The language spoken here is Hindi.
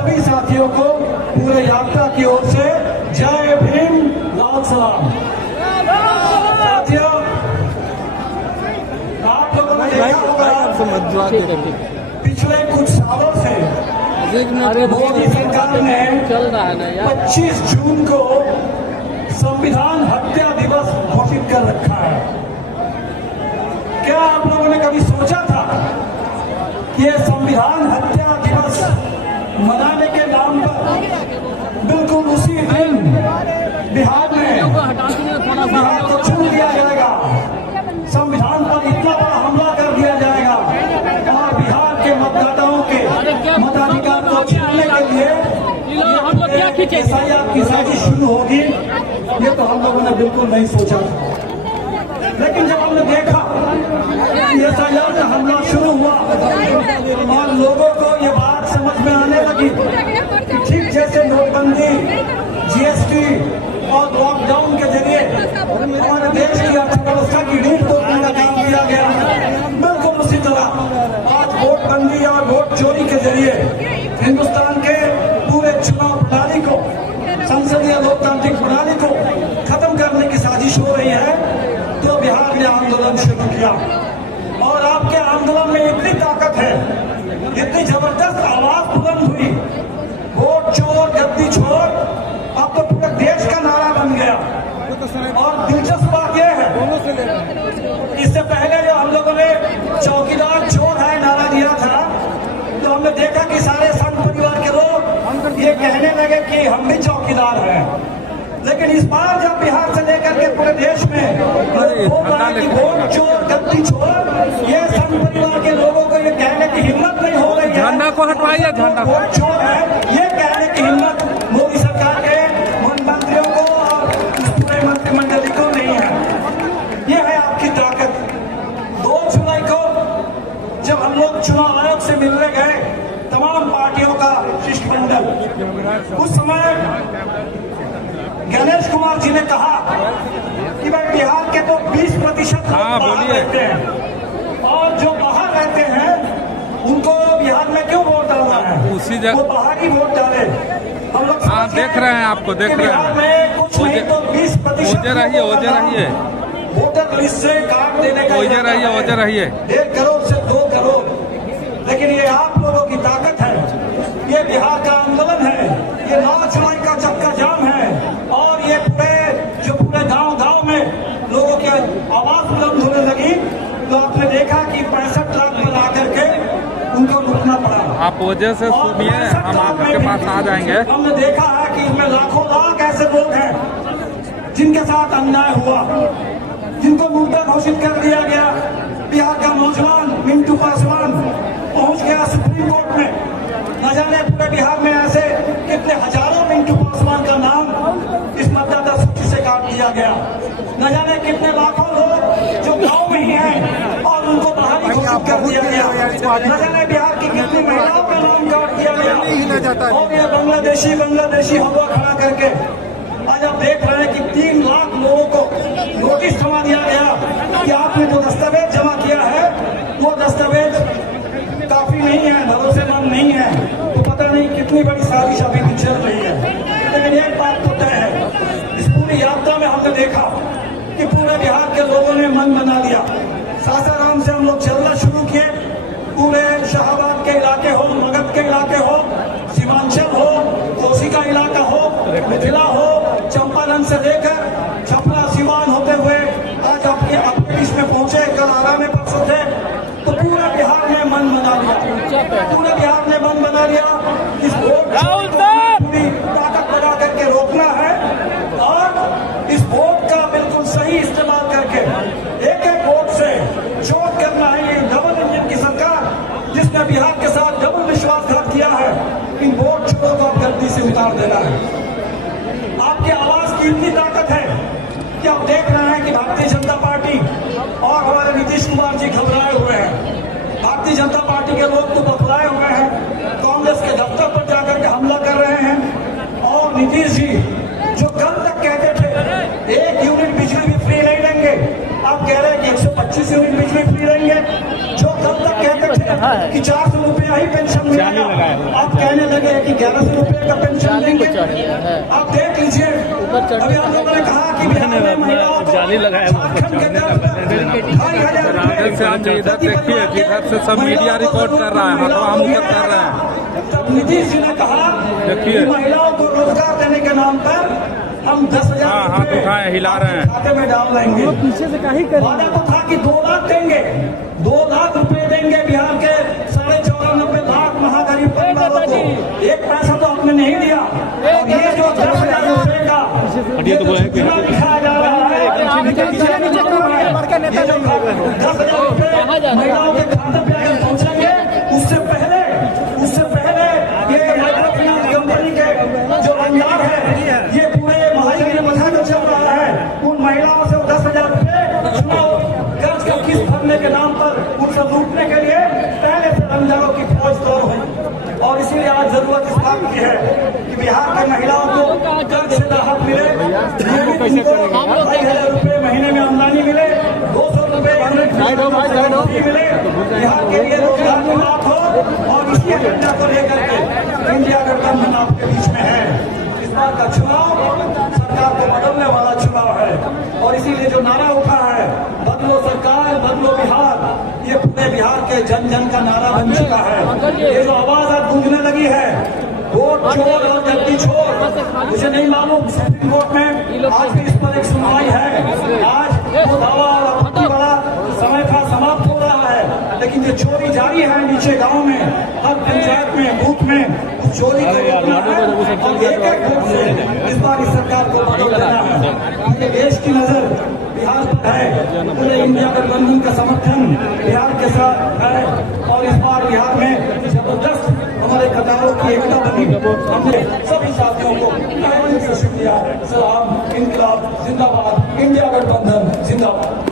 सभी साथियों को पूरे यात्रा की ओर से जय भीम, लाल सलाम। साथियों, आप लोगों ने देखा होगा पिछले कुछ सालों से मोदी सरकार ने 25 जून को संविधान हत्या दिवस घोषित कर रखा है। क्या आप लोगों ने कभी सोचा था कि ये संविधान हत्या दिवस मनाने के नाम पर बिल्कुल उसी दिन बिहार को छू दिया जाएगा, संविधान पर इतना बड़ा हमला कर दिया जाएगा और बिहार के मतदाताओं के मताधिकार को छीनने के लिए एसआईआर की साजिश शुरू होगी, ये तो हम लोगों ने बिल्कुल नहीं सोचा था। लेकिन जब हमने देखा कि एसआईआर का हमला शुरू हुआ और लोगों को ये बात समझ में आने लगी कि ठीक जैसे नोटबंदी, जीएसटी और लॉकडाउन के जरिए हमारे देश की अर्थव्यवस्था की नींव तोड़ने का काम किया गया, बिल्कुल उसी तरह आज वोटबंदी और वोट चोरी के जरिए हिंदुस्तान के पूरे चुनाव प्रणाली को, संसदीय लोकतांत्रिक प्रणाली को खत्म करने की साजिश हो रही है। तो बिहार ने आंदोलन शुरू किया और आपके आंदोलन में इतनी ताकत है, इतनी जबरदस्त आवाज बुलंद हुई, वोट चोर गद्दी छोड़, अब तो पूरे देश का नारा बन गया। और दिलचस्प बात यह है, इससे पहले जो हम लोगों ने चौकीदार चोर है नारा दिया था, तो हमने देखा कि सारे संघ परिवार के लोग ये कहने लगे कि हम भी चौकीदार हैं। लेकिन इस बार जब बिहार से लेकर के पूरे देश में बोल रहा है कि वोट चोर गद्दी छोड़, ये संघ परिवार के लोगों को ये कहने की हिम्मत नहीं हो रही है। झंडा को हटवाइए, झंडा वोट चोर है ये कहने की हिम्मत मोदी सरकार के मंत्रियों को और पूरे मंत्रिमंडली को नहीं है। ये है आपकी ताकत। 2 जुलाई को जब हम लोग चुनाव आयोग से मिलने गए, तमाम पार्टियों का शिष्टमंडल, उस समय गणेश कुमार जी ने कहा कि भाई बिहार के तो 20% बाहर रहते हैं और जो बाहर रहते हैं उनको बिहार में क्यों वोट डालना है, उसी जगह वो बाहर ही वोट डाले। हम लोग देख रहे हैं, आपको देख रहे हैं, में कुछ नहीं तो 20% रहिए वोटर लिस्ट से काट देने का रहिए 1.5 करोड़ से 2 करोड़। लेकिन ये आप लोगों की ताकत है, ये बिहार का आंदोलन है, ये 9 जुलाई का चक्का जाम है और ये पूरे गांव में लोगों की आवाज बुलंद होने लगी। तो आपने देखा कि 65 लाख पर आकर के उनको रुकना पड़ा। आप वजह से सुनिए, हम आपके पास आ जाएंगे। हमने देखा है कि इसमें लाखों लाख ऐसे लोग हैं जिनके साथ अन्याय हुआ, जिनको मुर्दा घोषित कर दिया गया। बिहार का नौजवान मिंटू पासवान पहुंच गया सुप्रीम कोर्ट में। न जाने पूरे बिहार में ऐसे कितने हजारों मिंटू पासवान का नाम इस मतदाता सूची से काट दिया गया। न जाने कितने लाखों लोग जो गांव में ही हैं और उनको बाहर ही घोषित कर दिया गया। न जाने बिहार की कितनी महिलाओं का नाम काट दिया गया और ये बांग्लादेशी हवा खड़ा करके आज आप देख रहे हैं कि 3 लाख लोगों को नोटिस थमा दिया गया कि आपने जो दस्तावेज जमा किया है वो दस्तावेज काफी नहीं है, भरोसेमंद नहीं है। तो पता नहीं कितनी बड़ी साजिश अभी भी चल रही है। लेकिन एक बात तो तय है, इस पूरी यात्रा में हमने देखा कि पूरे बिहार के लोगों ने मन बना लिया। सासाराम से हम लोग चलना शुरू किए, पूरे शाहबाद के इलाके हो, मगध के इलाके हो, सीमांचल हो, कोसी का इलाका हो, मिथिला हो, चंपारण से लेकर छपरा सीवान होते हुए आज अपने इसमें पहुंचे। कल आरा में परसों थे। तो पूरे बिहार ने मन बना लिया, पूरे बिहार ने मन बना लिया। इस वोट पूरी ताकत लगा करके रोकना है और इस वोट का बिल्कुल सही इस्तेमाल करके एक एक वोट से चोट करना है। ये डबल इंजन की सरकार जिसने बिहार के साथ डबल विश्वासघात किया है, इन वोट चोरों को अब गद्दी से उतार देना है। आपकी आवाज की इतनी ताकत है कि आप देख रहे हैं कि भारतीय जनता पार्टी और हमारे नीतीश कुमार जी घबराए हुए हैं। भारतीय जनता पार्टी के लोग तो बदलाए हुए हैं, कांग्रेस के दफ्तर पर जाकर के हमला कर रहे हैं। और नीतीश जी जो कल तक कहते थे 1 यूनिट बिजली भी फ्री नहीं देंगे, आप कह रहे हैं कि 125 यूनिट बिजली फ्री देंगे। जो कल तक कहते थे कि 400 रुपये नया ही पेंशन मिलेगा। आप कहने लगे कि 1100 रुपए का पेंशन देंगे। आप देख लीजिए, अभी हम लोगों ने कहा कि बिहार में महिलाओं को जाली लगाया है, झारखंड के तरफ राजद से हम इधर देखिए कि इधर से सब मीडिया रिकॉर्ड कर रहा है, हथवा मुहर कर रहा है। तब नीतीश जी ने कहा देखिए। कि महिलाओं को रोजगार देने के नाम पर हम 10,000 हाँ, हाथ उठाए, हिला रहे हैं। खाते में डाल देंगे। पीछे से कहीं कर वादा तो था कि 2 लाख देंगे, 2 लाख रुपए देंगे बिहार के 94.5 लाख महागरीब परिवारों को। 1 पैसा तो आपने नहीं दिया। और ये जो 10,000 रुपए का ये जो चुनाव दिखाया जा रहा है, ये जो 10,000 रुपए महिलाओं के खाते पे अगर पहुंचेंगे, उससे पहले ये माइक्रो फाइनेंस कंपनी के जो अंदाज है, ये पूरे महाजन बचा कर चल रहा है। उन महिलाओं से 10,000 रुपए चुनाव कर्ज का किस्त भरने के नाम पर उनसे लूटने के लिए पहले से रमजानों की फौज तैयार हुई। और इसीलिए आज जरूरत इस बात की है कि बिहार की महिलाओं को कर्ज से राहत मिले, 2,500 रुपए महीने में आमदनी मिले, 200 रुपए मिले, बिहार के लिए रोजगार की बात हो। और इसी एजेंडा को लेकर के इंडिया गठबंधन आपके बीच में है। इस बार का चुनाव सरकार को बदलने वाला चुनाव है। और इसीलिए जो नारा उठा है, बदलो सरकार बदलो बिहार, ये पूरे बिहार के जन जन का नारा बन चुका है। ये जो आवाज आज गूंजने लगी है, वोट चोर और जल्दी छोड़, मुझे नहीं मालूम सुप्रीम कोर्ट में आज भी इस पर एक सुनवाई है। आज वो दावा और आपत्ति वाला समय का समाप्त हो रहा है, लेकिन ये चोरी जारी है नीचे गांव में, हर पंचायत में, बूथ में उस चोरी को रोकना है। और एक वोट से इस बार इस सरकार को बदल देना है। ये देश की नजर बिहार पर है, पूरे इंडिया गठबंधन का समर्थन बिहार के साथ है। और इस बार बिहार में जबरदस्त हमारे कतारों की एकता बनी। हमने सभी साथियों को तहे दिल से शुक्रिया। सलाम, इनकलाब जिंदाबाद, इंडिया गठबंधन जिंदाबाद।